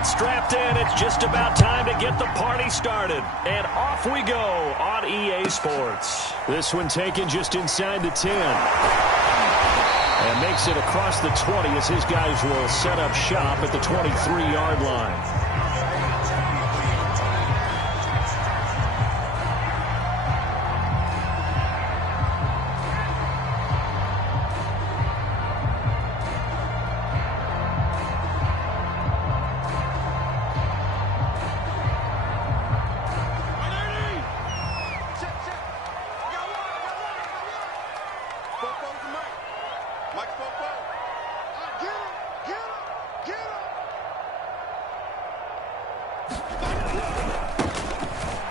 gets strapped in. It's just about time to get the party started. And off we go on EA Sports. This one taken just inside the 10. And makes it across the 20 as his guys will set up shop at the 23-yard line.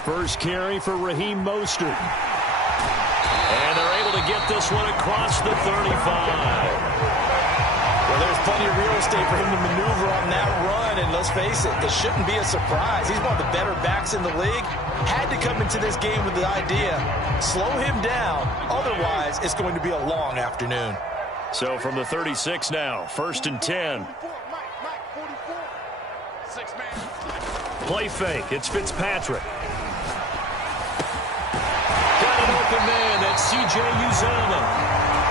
First carry for Raheem Mostert. And they're able to get this one across the 35. Well, there's plenty of real estate for him to maneuver on that run. And let's face it, this shouldn't be a surprise. He's one of the better backs in the league. Had to come into this game with the idea, slow him down. Otherwise, it's going to be a long afternoon. So from the 36 now, 1st and 10. Play fake. It's Fitzpatrick. Open man, that's C.J. Uzomah.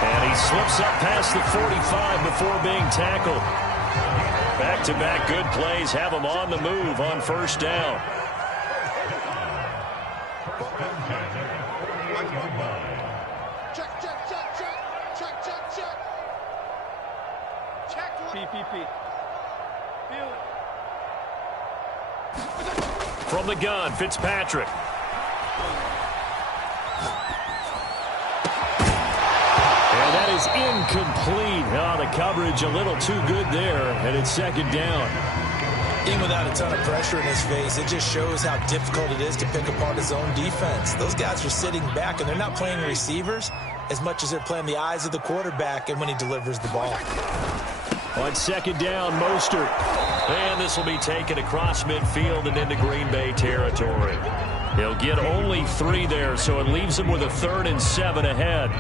And he slips up past the 45 before being tackled. Back-to-back good plays have him on the move on 1st down. From the gun, Fitzpatrick. That is incomplete. Oh, the coverage a little too good there, and it's 2nd down. Even without a ton of pressure in his face, it just shows how difficult it is to pick apart his own defense. Those guys are sitting back, and they're not playing receivers as much as they're playing the eyes of the quarterback and when he delivers the ball. On 2nd down, Mostert. And this will be taken across midfield and into Green Bay territory. He'll get only 3 there, so it leaves him with a 3rd and 7 ahead.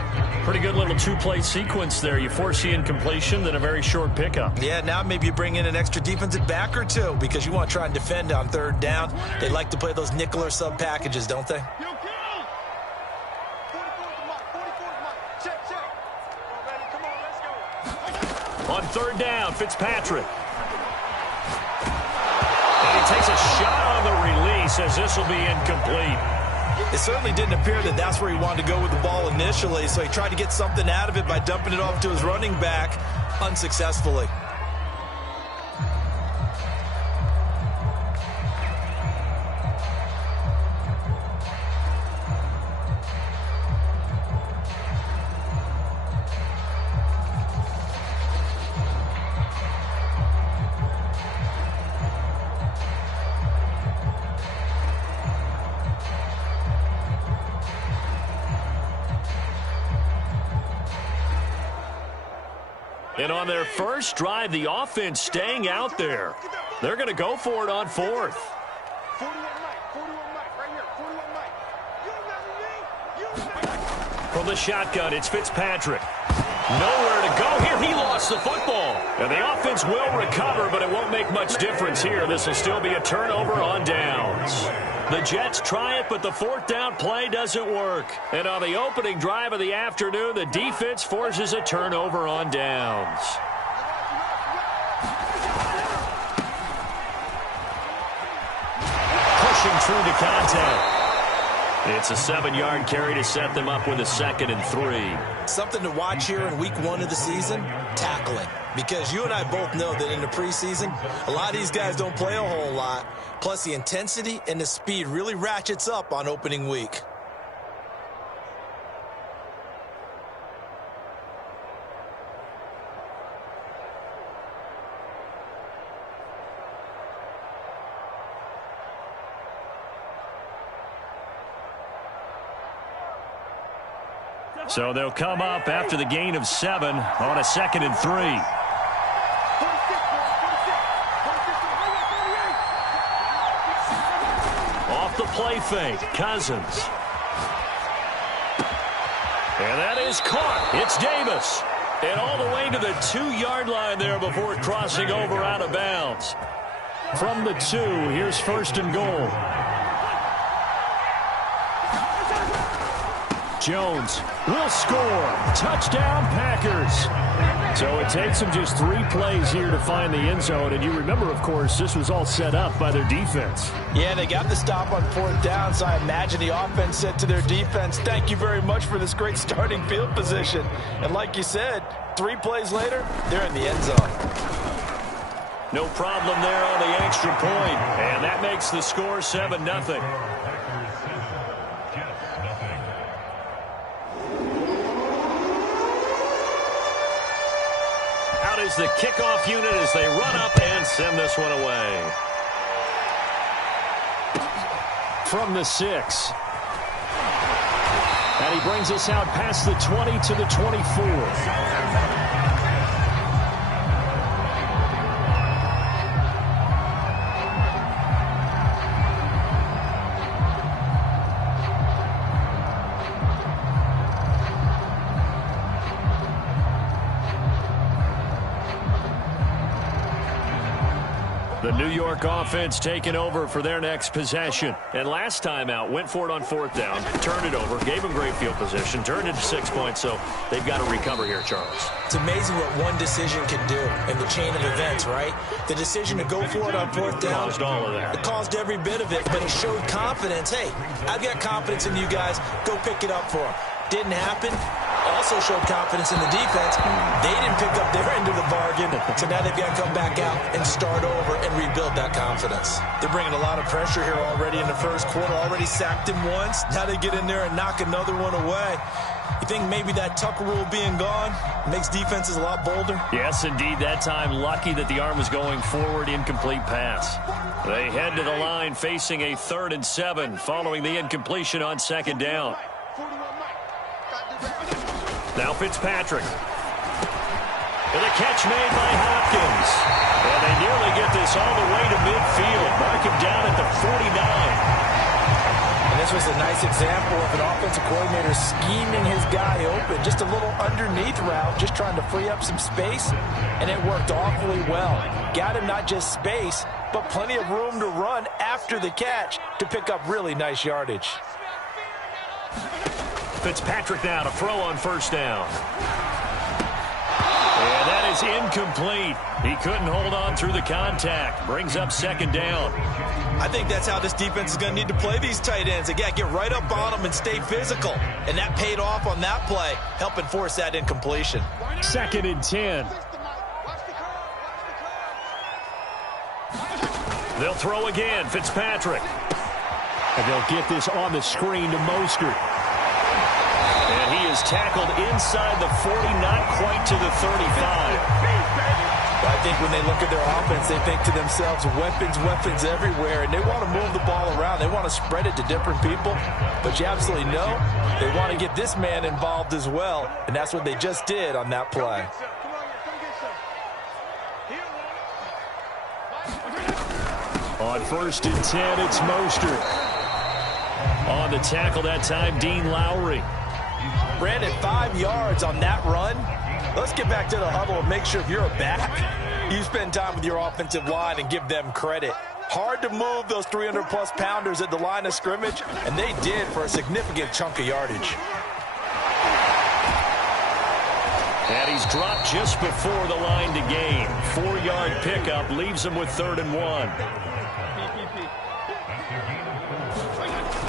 Pretty good little 2-play sequence there. You force the incompletion, then a very short pickup. Yeah, now maybe you bring in an extra defensive back or 2 because you want to try and defend on 3rd down. They like to play those nickel or sub packages, don't they? On 3rd down, Fitzpatrick. And he takes a shot on the release as this will be incomplete. It certainly didn't appear that that's where he wanted to go with the ball initially, so he tried to get something out of it by dumping it off to his running back unsuccessfully. And on their first drive, the offense staying out there. They're going to go for it on 4th. From the shotgun, it's Fitzpatrick. Nowhere to go here. He lost the football. And the offense will recover, but it won't make much difference here. This will still be a turnover on downs. The Jets try it, but the 4th down play doesn't work. And on the opening drive of the afternoon, the defense forces a turnover on downs. Pushing through to contact. It's a 7-yard carry to set them up with a 2nd and 3. Something to watch here in week 1 of the season, tackling. Because you and I both know that in the preseason, a lot of these guys don't play a whole lot. Plus, the intensity and the speed really ratchets up on opening week. So they'll come up after the gain of 7 on a 2nd and 3. Off the play fake, Cousins. And that is caught. It's Davis. And all the way to the 2-yard line there before crossing over out of bounds. From the 2, here's first and goal. Jones will score. Touchdown, Packers. So it takes them just 3 plays here to find the end zone. And you remember, of course, this was all set up by their defense. Yeah, they got the stop on 4th down, so I imagine the offense said to their defense, thank you very much for this great starting field position. And like you said, 3 plays later, they're in the end zone. No problem there on the extra point. And that makes the score 7-0. Out is the kickoff unit as they run up and send this one away. From the 6. And he brings us out past the 20 to the 24. The New York offense taking over for their next possession. And last time out, went for it on 4th down, turned it over, gave them great field position, turned it to 6 points, so they've got to recover here, Charles. It's amazing what one decision can do in the chain of events, right? The decision to go for it on 4th down. Caused all of that. It caused every bit of it, but it showed confidence. Hey, I've got confidence in you guys. Go pick it up for them. Didn't happen. Also showed confidence in the defense. They didn't pick up their end of the bargain, so now they've got to come back out and start over and rebuild that confidence. They're bringing a lot of pressure here already in the first quarter. Already sacked him once. Now they get in there and knock another one away. You think maybe that Tucker rule being gone makes defenses a lot bolder? Yes, indeed. That time, lucky that the arm was going forward, incomplete pass. They head to the line facing a 3rd and 7 following the incompletion on 2nd down. Now Fitzpatrick. And a catch made by Hopkins. And they nearly get this all the way to midfield. Mark him down at the 49. And this was a nice example of an offensive coordinator scheming his guy open. Just a little underneath route, just trying to free up some space. And it worked awfully well. Got him not just space, but plenty of room to run after the catch to pick up really nice yardage. Fitzpatrick now to throw on 1st down. And that is incomplete. He couldn't hold on through the contact. Brings up 2nd down. I think that's how this defense is going to need to play these tight ends. They got to get right up on them and stay physical. And that paid off on that play, helping force that incompletion. 2nd and 10. They'll throw again. Fitzpatrick. And they'll get this on the screen to Mostert. And he is tackled inside the 40, not quite to the 35. I think when they look at their offense, they think to themselves, weapons everywhere, and they want to move the ball around. They want to spread it to different people, but you absolutely know they want to get this man involved as well, and that's what they just did on that play. On 1st and 10, it's Mostert. On the tackle that time, Dean Lowry. Brandon, 5 yards on that run. Let's get back to the huddle and make sure if you're a back, you spend time with your offensive line and give them credit. Hard to move those 300-plus pounders at the line of scrimmage, and they did for a significant chunk of yardage. And he's dropped just before the line to gain. 4-yard pickup leaves him with 3rd and 1.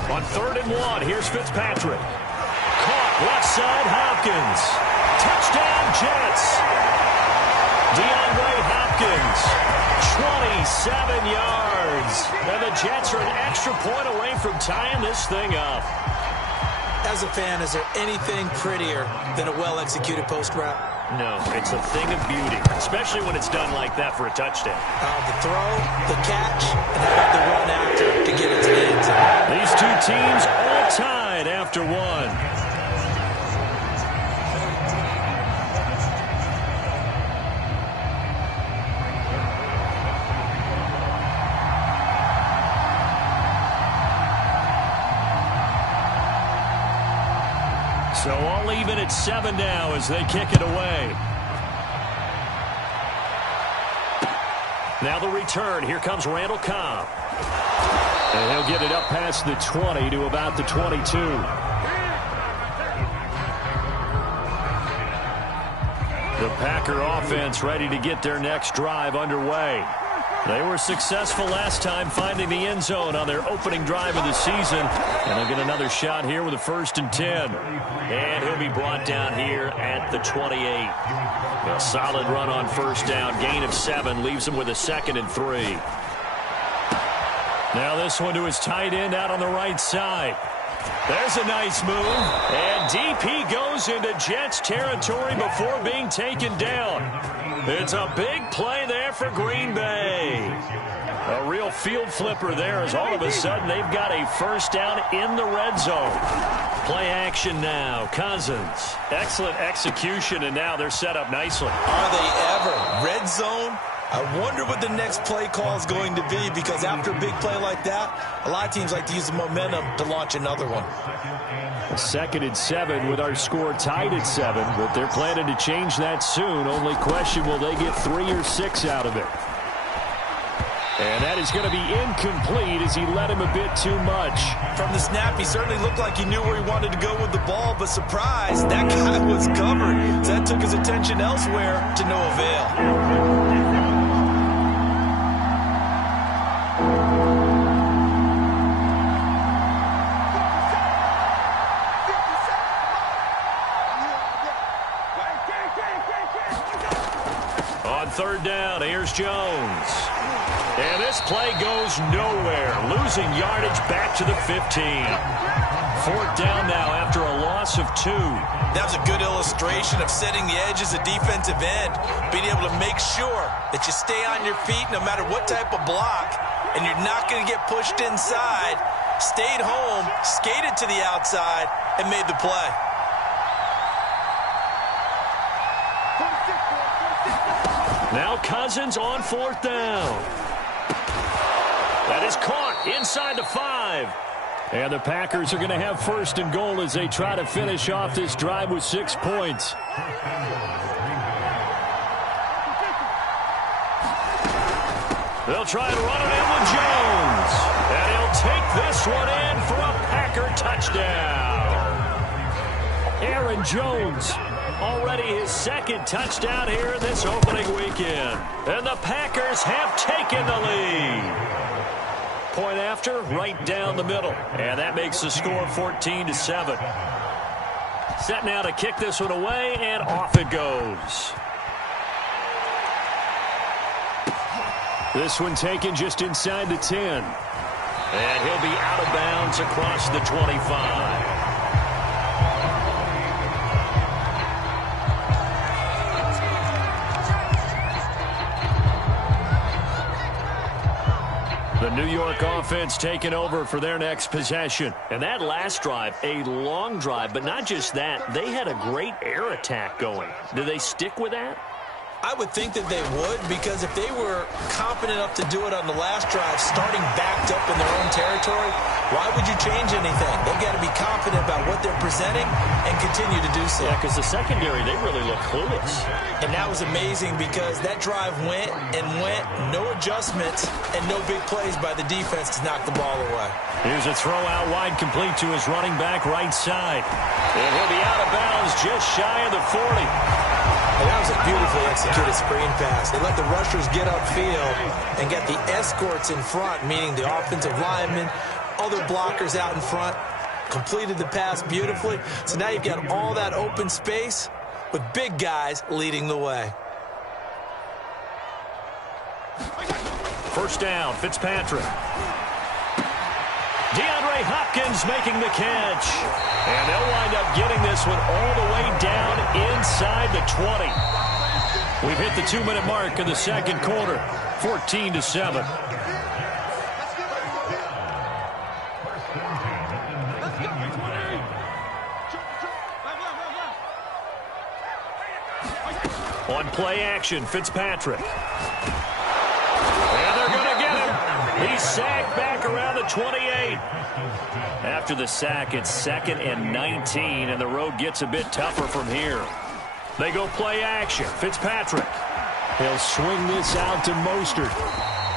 On 3rd and 1, here's Fitzpatrick. Caught left side, Hopkins. Touchdown, Jets. DeAndre Hopkins, 27 yards. And the Jets are an extra point away from tying this thing up. As a fan, is there anything prettier than a well-executed post route? No, it's a thing of beauty, especially when it's done like that for a touchdown. The throw, the catch, and how about the run after to get it to the end zone. These two teams all tied after one. So all even at 7 now as they kick it away. Now the return. Here comes Randall Cobb. And he'll get it up past the 20 to about the 22. The Packer offense ready to get their next drive underway. They were successful last time finding the end zone on their opening drive of the season. And they'll get another shot here with a 1st and 10. And he'll be brought down here at the 28. A solid run on 1st down. Gain of 7 leaves him with a 2nd and 3. Now this one to his tight end out on the right side. There's a nice move. And deep he goes into Jets territory before being taken down. It's a big play there for Green Bay. A real field flipper there as all of a sudden they've got a 1st down in the red zone. Play action now. Cousins. Excellent execution, and now they're set up nicely. Are they ever? Red zone? I wonder what the next play call is going to be, because after a big play like that, a lot of teams like to use the momentum to launch another one. 2nd and 7 with our score tied at 7, but they're planning to change that soon. Only question, will they get 3 or 6 out of it? And that is going to be incomplete as he led him a bit too much. From the snap, he certainly looked like he knew where he wanted to go with the ball, but surprise, that guy was covered. So that took his attention elsewhere to no avail. On 3rd down, here's Jones. And this play goes nowhere. Losing yardage back to the 15. 4th down now after a loss of 2. That was a good illustration of setting the edge as a defensive end. Being able to make sure that you stay on your feet no matter what type of block. And you're not going to get pushed inside. Stayed home, skated to the outside, and made the play. Now Cousins on 4th down. That is caught inside the 5. And the Packers are going to have 1st and goal as they try to finish off this drive with 6 points. They'll try and run it in with Jones. And he'll take this one in for a Packer touchdown. Aaron Jones. Already his 2nd touchdown here in this opening weekend. And the Packers have taken the lead. Point after, right down the middle. And that makes the score 14-7. Set now to kick this one away, and off it goes. This one taken just inside the 10. And he'll be out of bounds across the 25. The New York offense taking over for their next possession. And that last drive, a long drive, but not just that. They had a great air attack going. Do they stick with that? I would think that they would, because if they were confident enough to do it on the last drive, starting backed up in their own territory, why would you change anything? They've got to be confident about what they're presenting and continue to do so. Yeah, because the secondary, they really look clueless. And that was amazing because that drive went and went, no adjustments, and no big plays by the defense to knock the ball away. Here's a throw out wide, complete to his running back right side. And he'll be out of bounds just shy of the 40. And that was a beautifully executed screen pass. They let the rushers get upfield and get the escorts in front, meaning the offensive linemen, other blockers out in front, completed the pass beautifully. So now you've got all that open space with big guys leading the way. 1st down, Fitzpatrick. DeAndre Hopkins making the catch. And they'll wind up getting this one all the way down inside the 20. We've hit the 2-minute mark in the 2nd quarter, 14-7. On play action, Fitzpatrick. And they're going to get him. He's sacked back around the 28. After the sack, it's 2nd and 19, and the road gets a bit tougher from here. They go play action. Fitzpatrick. He'll swing this out to Mostert.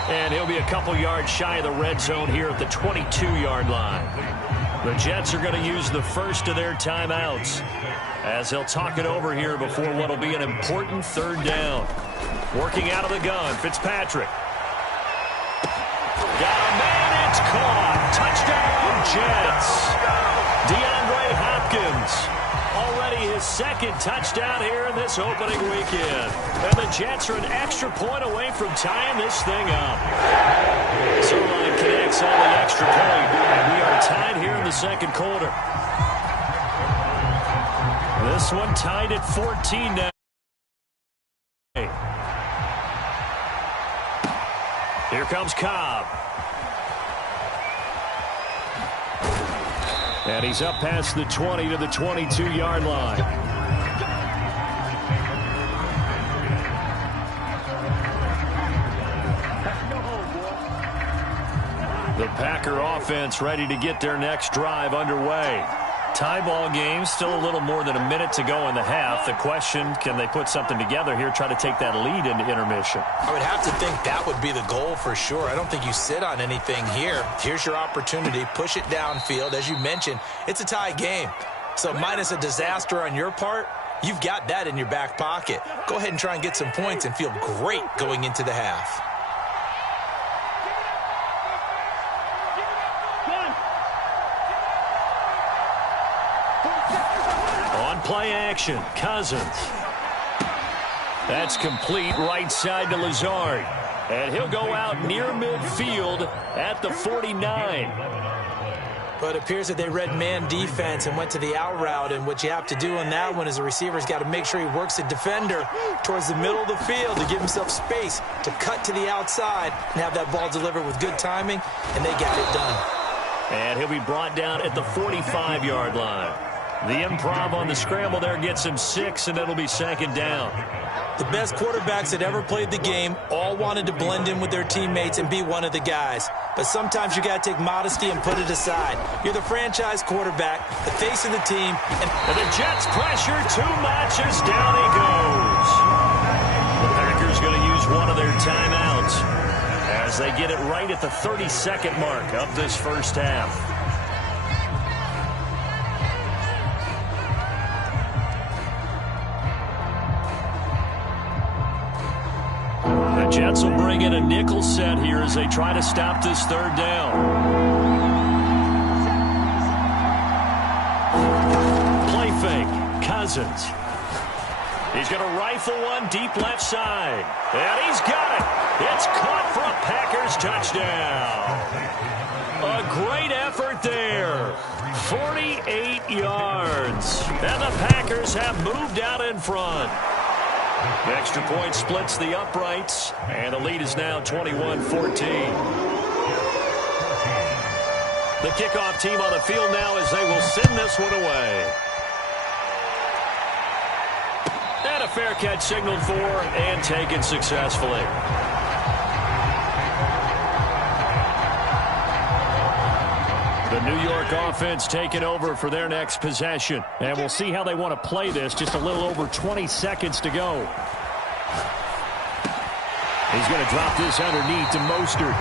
And he'll be a couple yards shy of the red zone here at the 22-yard line. The Jets are going to use the first of their timeouts as they'll talk it over here before what will be an important third down. Working out of the gun, Fitzpatrick. Got a man, it's caught. Touchdown, Jets. DeAndre Hopkins. Already his second touchdown here in this opening weekend. And the Jets are an extra point away from tying this thing up. Zerline connects on the extra point, and we are tied here in the second quarter. This one tied at 14 now. Here comes Cobb. And he's up past the 20 to the 22-yard line. The Packer offense ready to get their next drive underway. Tie ball game, still a little more than a minute to go in the half. The question, can they put something together here, try to take that lead into intermission? I would have to think that would be the goal for sure. I don't think you sit on anything here. Here's your opportunity. Push it downfield. As you mentioned, it's a tie game. So minus a disaster on your part, you've got that in your back pocket. Go ahead and try and get some points and feel great going into the half. Play action, Cousins. That's complete, right side to Lazard. And he'll go out near midfield at the 49. But it appears that they read man defense and went to the out route. And what you have to do on that one is the receiver's got to make sure he works the defender towards the middle of the field to give himself space to cut to the outside and have that ball delivered with good timing, and they got it done. And he'll be brought down at the 45-yard line. The improv on the scramble there gets him 6, and it'll be second down. The best quarterbacks that ever played the game all wanted to blend in with their teammates and be one of the guys. But sometimes you got to take modesty and put it aside. You're the franchise quarterback, the face of the team. And the Jets pressure too much as down he goes. The Packers going to use one of their timeouts as they get it right at the 30-second mark of this first half. Jets will bring in a nickel set here as they try to stop this third down. Play fake. Cousins. He's going to rifle one deep left side. And he's got it. It's caught for a Packers touchdown. A great effort there. 48 yards. And the Packers have moved out in front. The extra point splits the uprights, and the lead is now 21-14. The kickoff team on the field now as they will send this one away. And a fair catch signaled for and taken successfully. The New York offense taking over for their next possession. And we'll see how they want to play this. Just a little over 20 seconds to go. He's going to drop this underneath to Mostert.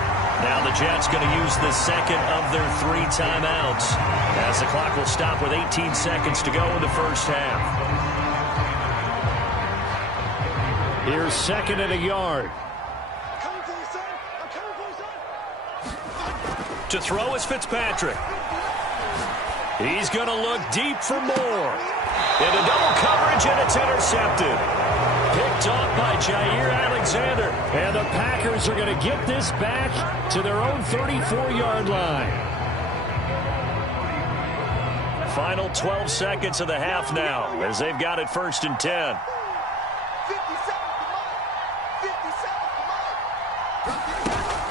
Now the Jets going to use the second of their 3 timeouts as the clock will stop with 18 seconds to go in the first half. Here's second and a yard. To throw is Fitzpatrick. He's going to look deep for more. Into double coverage, and it's intercepted. Picked off by Jair Alexander. And the Packers are going to get this back to their own 34-yard line. Final 12 seconds of the half now as they've got it 1st and 10.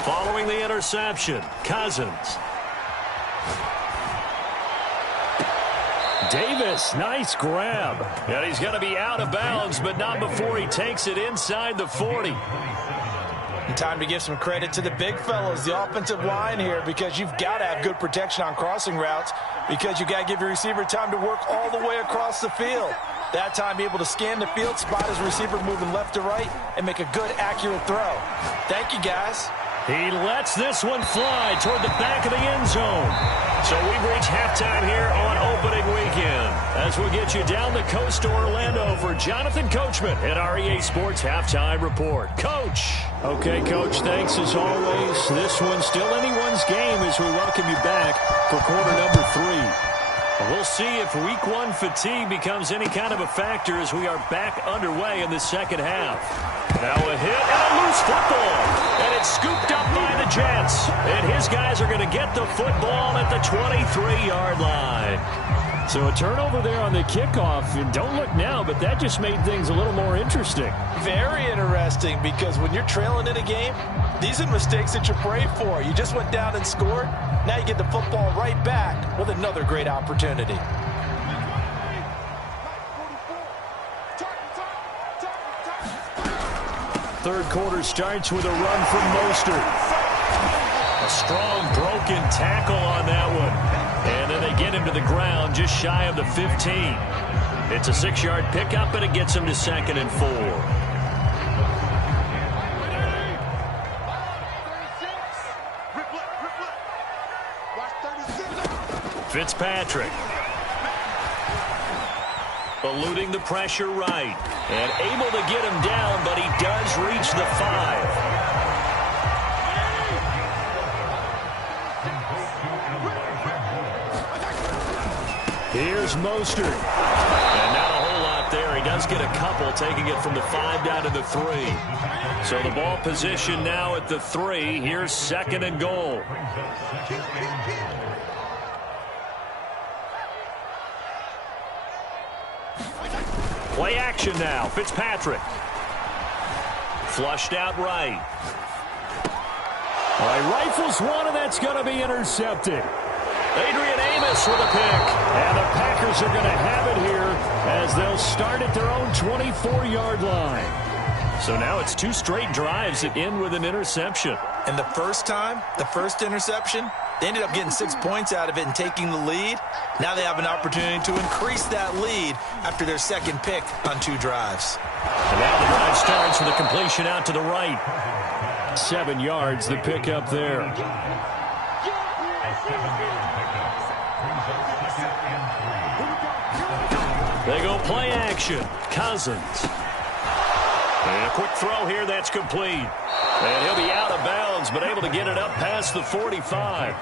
Following the interception, Cousins. Davis, nice grab. And he's going to be out of bounds, but not before he takes it inside the 40. And time to give some credit to the big fellas, the offensive line here, because you've got to have good protection on crossing routes, because you got to give your receiver time to work all the way across the field. That time, be able to scan the field, spot his receiver moving left to right, and make a good, accurate throw. Thank you, guys. He lets this one fly toward the back of the end zone. So we've reached halftime here on opening weekend as we get you down the coast to Orlando for Jonathan Coachman at our EA Sports Halftime Report. Coach. Okay, Coach, thanks as always. This one's still anyone's game as we welcome you back for quarter number 3. We'll see if week 1 fatigue becomes any kind of a factor as we are back underway in the second half. Now a hit and a loose football. And it's scooped up by the Jets. And his guys are going to get the football at the 23-yard line. So a turnover there on the kickoff. And don't look now, but that just made things a little more interesting. Very interesting, because when you're trailing in a game, these are mistakes that you pray for. You just went down and scored. Now you get the football right back with another great opportunity. Third quarter starts with a run from Mostert. A strong broken tackle on that one. And then they get him to the ground just shy of the 15. It's a 6-yard pickup, and it gets him to 2nd and 4. Fitzpatrick. Eluding the pressure right. And able to get him down, but he does reach the 5. Here's Mostert. And not a whole lot there. He does get a couple, taking it from the 5 down to the 3. So the ball position now at the 3. Here's 2nd and goal. Play action now. Fitzpatrick. Flushed out right. All right, rifles one, and that's going to be intercepted. Adrian Amos with a pick. And the Packers are going to have it here as they'll start at their own 24-yard line. So now it's 2 straight drives that end with an interception. And the first time, the first interception, they ended up getting 6 points out of it and taking the lead. Now they have an opportunity to increase that lead after their second pick on 2 drives. And now the drive starts with a completion out to the right. 7 yards, the pickup there. They go play action. Cousins. And a quick throw here that's complete. And he'll be out of bounds, but able to get it up past the 45.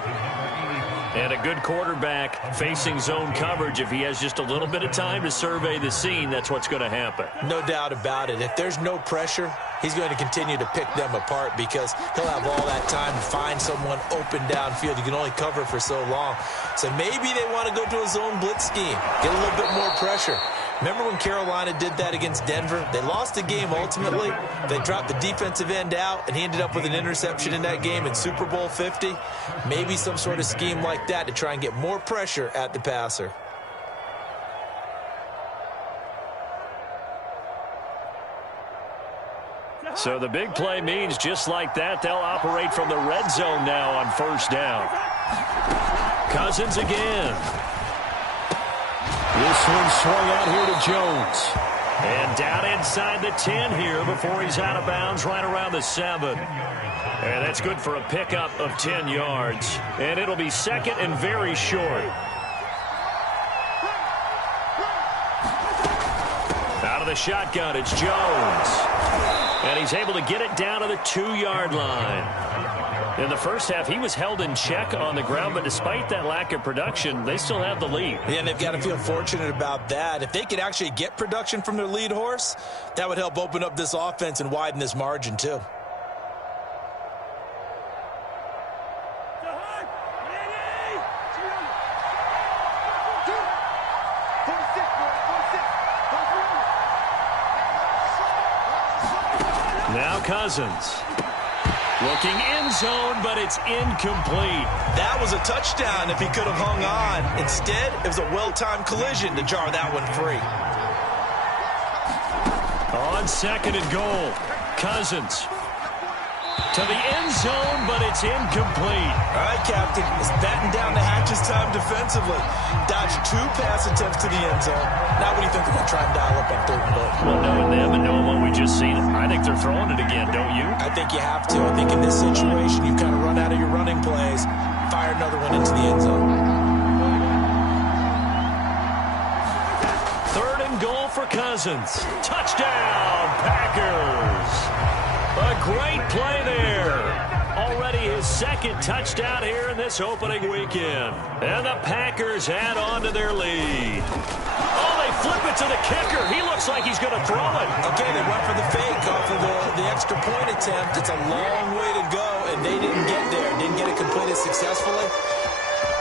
And a good quarterback facing zone coverage. If he has just a little bit of time to survey the scene, that's what's going to happen. No doubt about it. If there's no pressure, he's going to continue to pick them apart because he'll have all that time to find someone open downfield. You can only cover for so long. So maybe they want to go to a zone blitz scheme, get a little bit more pressure. Remember when Carolina did that against Denver? They lost the game ultimately. They dropped the defensive end out, and he ended up with an interception in that game in Super Bowl 50. Maybe some sort of scheme like that to try and get more pressure at the passer. So the big play means just like that, they'll operate from the red zone now on first down. Cousins again. This one swung out here to Jones. And down inside the 10 here before he's out of bounds right around the 7. And that's good for a pickup of 10 yards. And it'll be second and very short. Out of the shotgun, it's Jones. And he's able to get it down to the 2-yard line. In the first half, he was held in check on the ground, but despite that lack of production, they still have the lead. Yeah, and they've got to feel fortunate about that. If they could actually get production from their lead horse, that would help open up this offense and widen this margin, too. Now Cousins. Looking end zone, but it's incomplete. That was a touchdown if he could have hung on. Instead, it was a well-timed collision to jar that one free. On second and goal, Cousins. To the end zone, but it's incomplete. All right, Captain. It's batten down the hatches time defensively. Dodged 2 pass attempts to the end zone. Now what do you think they're going to try and dial up on 3rd and goal? Well, knowing them and knowing what we just seen, I think they're throwing it again, don't you? I think you have to. I think in this situation, you kind of run out of your running plays, fire another one into the end zone. 3rd and goal for Cousins. Touchdown, Packers. A great play there. Already his 2nd touchdown here in this opening weekend. And the Packers add on to their lead. Oh, they flip it to the kicker. He looks like he's going to throw it. Okay, they went for the fake off of the extra point attempt. It's a long way to go, and they didn't get there. Didn't get it completed successfully.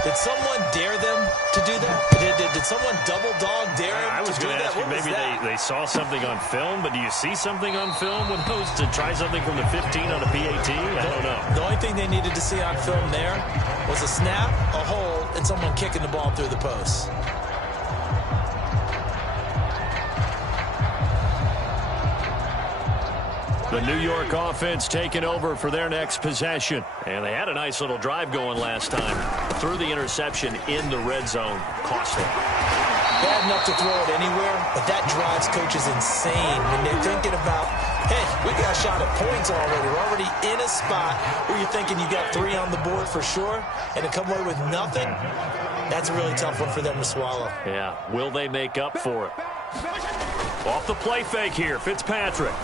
Did someone dare them to do that? Did someone double dog dare him I was to do going to that? ask you, maybe they saw something on film, but do you see something on film with those to try something from the 15 on a PAT? I don't know. The only thing they needed to see on film there was a snap, a hold, and someone kicking the ball through the post. The New York offense taking over for their next possession. And they had a nice little drive going last time. Threw the interception in the red zone. Costly. Bad enough to throw it anywhere, but that drives coaches insane when they're thinking about, hey, we got a shot at points already. We're already in a spot where you're thinking you got 3 on the board for sure, and to come away with nothing, that's a really tough one for them to swallow. Yeah, will they make up for it? Off the play fake here, Fitzpatrick.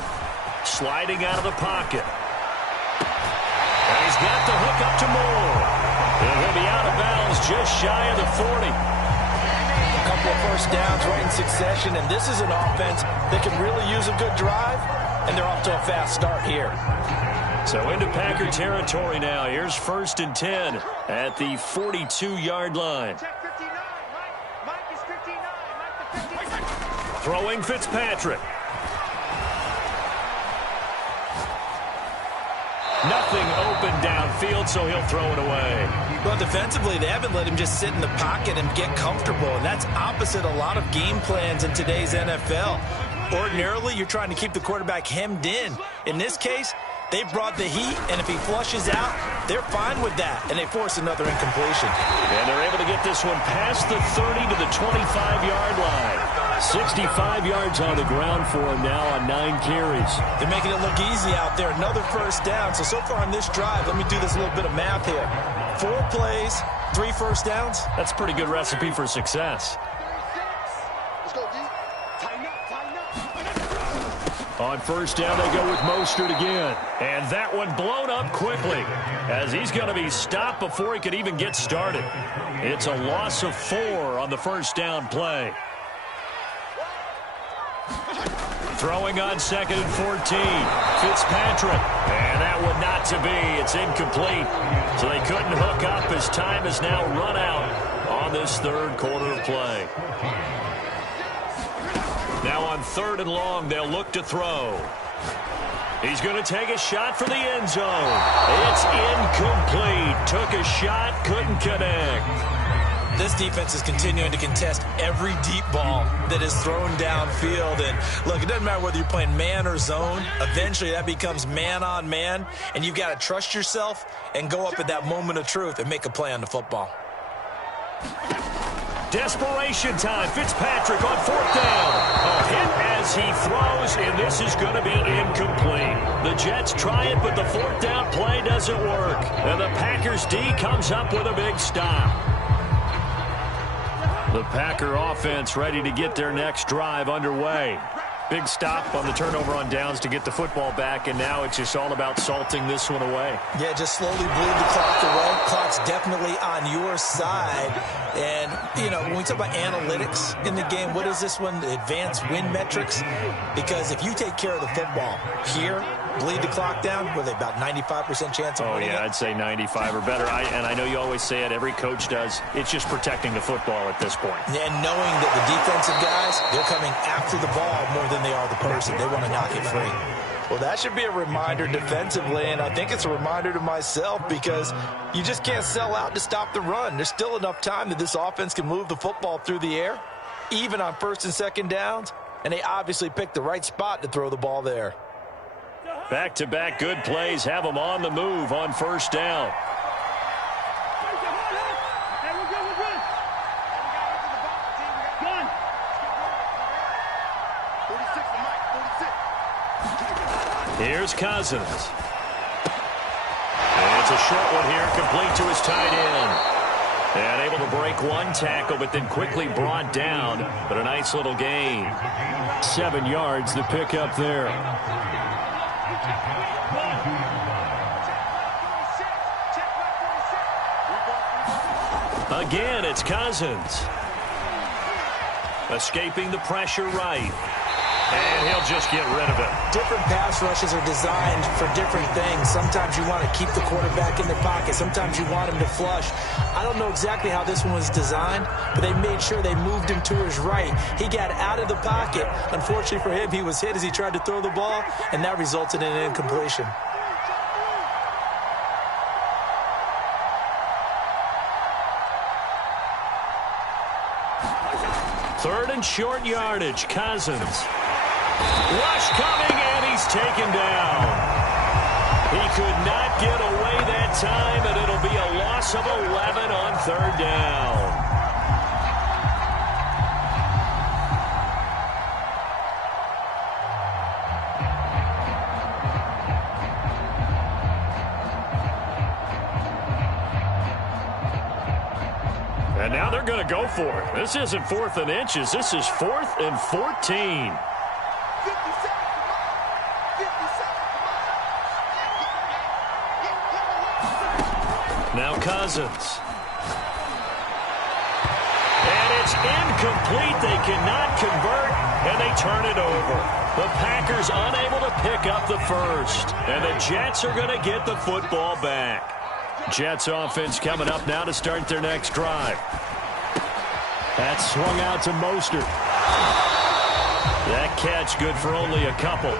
Sliding out of the pocket. And he's got the hook up to Moore. And he'll be out of bounds just shy of the 40. A couple of first downs right in succession, and this is an offense that can really use a good drive, and they're off to a fast start here. So into Packer territory now. Here's 1st and 10 at the 42-yard line. Throwing Fitzpatrick. Nothing open downfield, so he'll throw it away. Well, defensively, they haven't let him just sit in the pocket and get comfortable, and that's opposite a lot of game plans in today's NFL. Ordinarily, you're trying to keep the quarterback hemmed in. In this case, they brought the heat, and if he flushes out, they're fine with that, and they force another incompletion. And they're able to get this one past the 30 to the 25-yard line. 65 yards on the ground for him now on 9 carries. They're making it look easy out there. Another first down. So far on this drive, let me do this little bit of math here. 4 plays, 3 first downs. That's a pretty good recipe for success. On first down, they go with Mostert again. And that one blown up quickly as he's going to be stopped before he could even get started. It's a loss of 4 on the first down play. Throwing on 2nd and 14. Fitzpatrick. And that one not to be. It's incomplete. So they couldn't hook up as time is now run out on this 3rd quarter of play. Now on 3rd and long, they'll look to throw. He's going to take a shot for the end zone. It's incomplete. Took a shot, couldn't connect. This defense is continuing to contest every deep ball that is thrown downfield. And look, it doesn't matter whether you're playing man or zone. Eventually, that becomes man on man. And you've got to trust yourself and go up at that moment of truth and make a play on the football. Desperation time. Fitzpatrick on 4th down. A hit as he throws, and this is going to be incomplete. The Jets try it, but the 4th down play doesn't work. And the Packers D comes up with a big stop. The Packer offense ready to get their next drive underway. Big stop on the turnover on downs to get the football back, and now it's just all about salting this one away. Yeah, just slowly bleed the clock away. Clock's definitely on your side. And, you know, when we talk about analytics in the game, what is this one? Advanced win metrics? Because if you take care of the football here, bleed the clock down, with about 95% chance of winning it? I'd say 95 or better. And I know you always say it, every coach does. It's just protecting the football at this point. And knowing that the defensive guys, they're coming after the ball more than they are the person. They want to knock it free. Well, that should be a reminder defensively, and I think it's a reminder to myself because you just can't sell out to stop the run. There's still enough time that this offense can move the football through the air, even on 1st and 2nd downs, and they obviously picked the right spot to throw the ball there. Back-to-back good plays have them on the move on first down. Here's Cousins. And it's a short one here, complete to his tight end. And able to break one tackle, but then quickly brought down. But a nice little gain. 7 yards, the pickup there. Again, it's Cousins. Escaping the pressure right. And he'll just get rid of it. Different pass rushes are designed for different things. Sometimes you want to keep the quarterback in the pocket. Sometimes you want him to flush. I don't know exactly how this one was designed, but they made sure they moved him to his right. He got out of the pocket. Unfortunately for him, he was hit as he tried to throw the ball, and that resulted in an incompletion. Third and short yardage. Cousins. Rush coming, and he's taken down. He could not get away that time, and it'll be a loss of 11 on third down. And now they're going to go for it. This isn't 4th and inches. This is 4th and 14. Now Cousins. And it's incomplete. They cannot convert, and they turn it over. The Packers unable to pick up the first. And the Jets are going to get the football back. Jets offense coming up now to start their next drive. That's swung out to Mostert. That catch good for only a couple.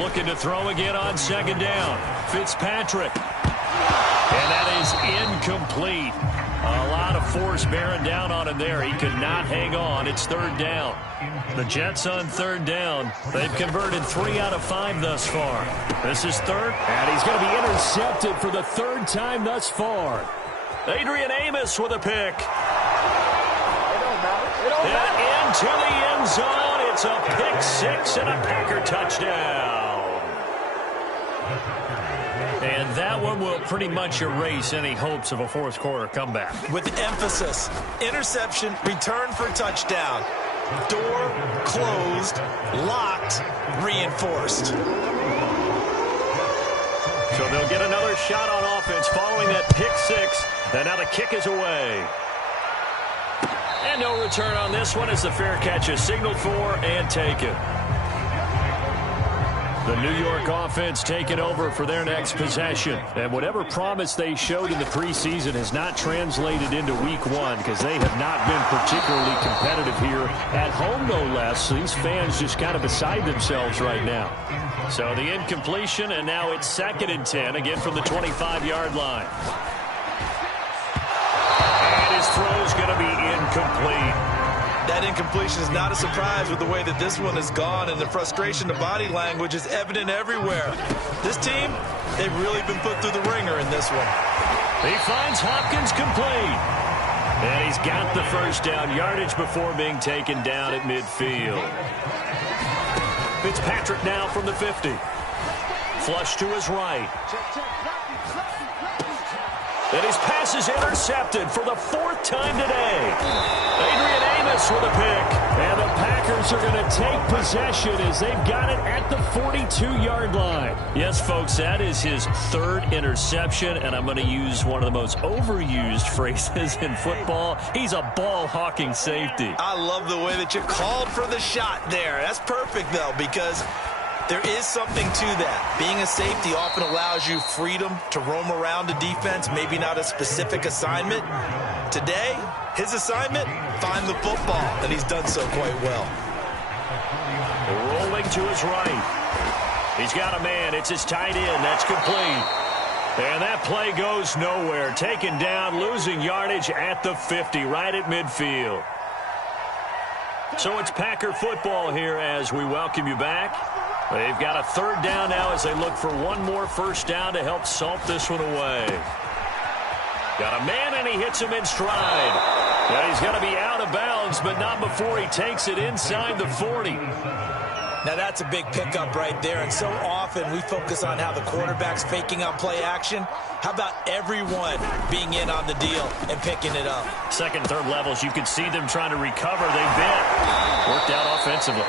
Looking to throw again on second down. Fitzpatrick. And that is incomplete. A lot of force bearing down on him there. He could not hang on. It's third down. The Jets on third down. They've converted 3 out of 5 thus far. This is third. And he's going to be intercepted for the 3rd time thus far. Adrian Amos with a pick. And into the end zone. It's a pick 6 and a Packer touchdown. And that one will pretty much erase any hopes of a fourth quarter comeback. With emphasis, interception, return for touchdown. Door closed, locked, reinforced. So they'll get another shot on offense following that pick 6. And now the kick is away. And no return on this one as the fair catch is signaled for and taken. The New York offense taking over for their next possession. And whatever promise they showed in the preseason has not translated into week 1 because they have not been particularly competitive here at home, no less. These fans just kind of beside themselves right now. So the incompletion, and now it's 2nd and 10, again from the 25-yard line. And his throw is going to be incomplete. That incompletion is not a surprise with the way that this one has gone, and the frustration, the body language is evident everywhere. This team, they've really been put through the ringer in this one. He finds Hopkins complete. And he's got the first down yardage before being taken down at midfield. Fitzpatrick now from the 50. Flush to his right. And his pass is intercepted for the 4th time today. Adrian Amos with a pick. And the Packers are going to take possession as they've got it at the 42-yard line. Yes, folks, that is his 3rd interception, and I'm going to use one of the most overused phrases in football. He's a ball-hawking safety. I love the way that you called for the shot there. That's perfect, though, because there is something to that. Being a safety often allows you freedom to roam around the defense, maybe not a specific assignment. Today, his assignment, find the football, and he's done so quite well. Rolling to his right. He's got a man. It's his tight end. That's complete. And that play goes nowhere. Taken down, losing yardage at the 50, right at midfield. So it's Packer football here as we welcome you back. They've got a third down now as they look for one more first down to help salt this one away. Got a man, and he hits him in stride. Yeah, he's got to be out of bounds, but not before he takes it inside the 40. Now, that's a big pickup right there, and so often we focus on how the quarterback's faking out play action. How about everyone being in on the deal and picking it up? Second, third levels, you can see them trying to recover. They bit. Worked out offensively.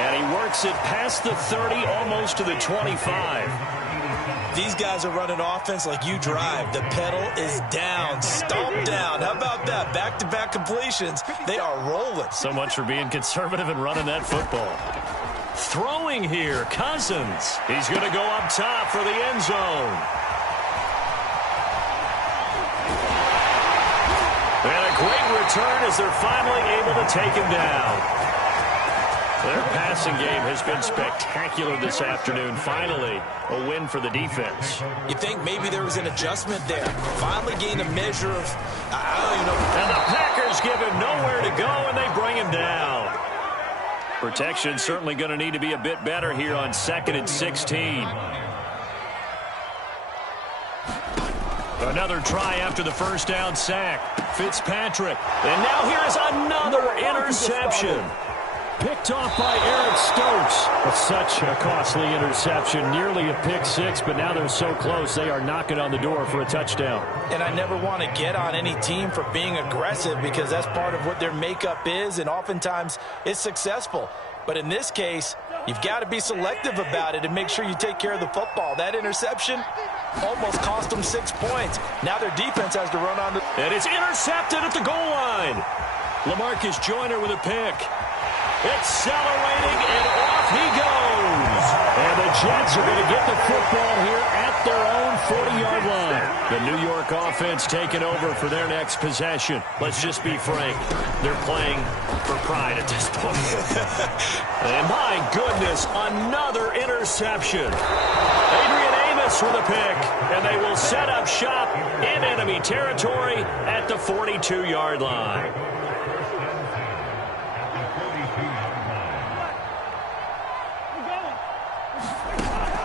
And he works it past the 30, almost to the 25. These guys are running offense like you drive. The pedal is down, stomp down. How about that? Back-to-back completions. They are rolling. So much for being conservative and running that football. Throwing here, Cousins. He's going to go up top for the end zone. And a great return as they're finally able to take him down. Their passing game has been spectacular this afternoon. Finally, a win for the defense. You think maybe there was an adjustment there. Finally gained a measure of, I don't even know. And the Packers give him nowhere to go, and they bring him down. Protection certainly going to need to be a bit better here on 2nd and 16. Another try after the first down sack. Fitzpatrick. And now here is another interception. Picked off by Eric Stokes. But such a costly interception. Nearly a pick six, but now they're so close they are knocking on the door for a touchdown. And I never want to get on any team for being aggressive because that's part of what their makeup is, and oftentimes it's successful. But in this case, you've got to be selective about it and make sure you take care of the football. That interception almost cost them 6 points. Now their defense has to run on the... And it's intercepted at the goal line. LaMarcus Joyner with a pick. Accelerating, and off he goes. And the Jets are going to get the football here at their own 40-yard line. The New York offense taking over for their next possession. Let's just be frank. They're playing for pride at this point. And my goodness, another interception. Adrian Amos with a pick. And they will set up shop in enemy territory at the 42-yard line.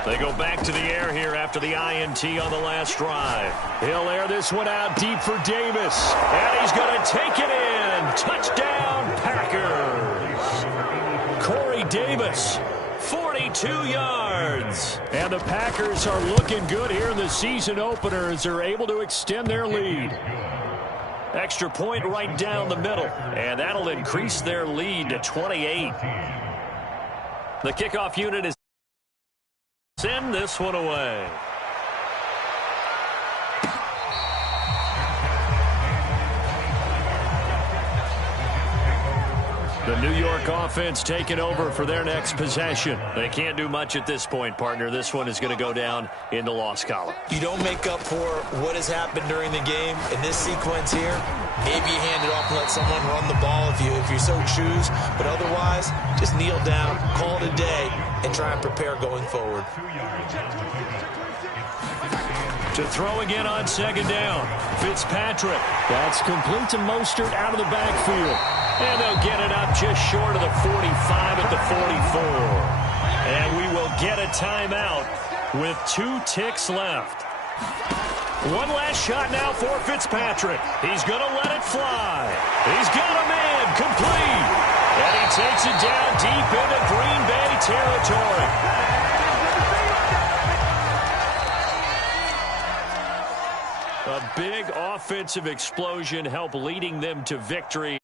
They go back to the air here after the INT on the last drive. He'll air this one out deep for Davis. And he's going to take it in. Touchdown, Packers. Corey Davis, 42 yards. And the Packers are looking good here in the season opener as they're able to extend their lead. Extra point right down the middle. And that'll increase their lead to 28. The kickoff unit is send this one away. The New York offense taking over for their next possession. They can't do much at this point, partner. This one is going to go down in the loss column. You don't make up for what has happened during the game in this sequence here. Maybe you hand it off and let someone run the ball if you so choose. But otherwise, just kneel down, call it a day, and try and prepare going forward. To throw again on second down. Fitzpatrick. That's complete to Mostert out of the backfield. And they'll get it up just short of the 45 at the 44. And we will get a timeout with 2 ticks left. One last shot now for Fitzpatrick. He's going to let it fly. He's got a man complete. And he takes it down deep into Green Bay territory. A big offensive explosion helped leading them to victory.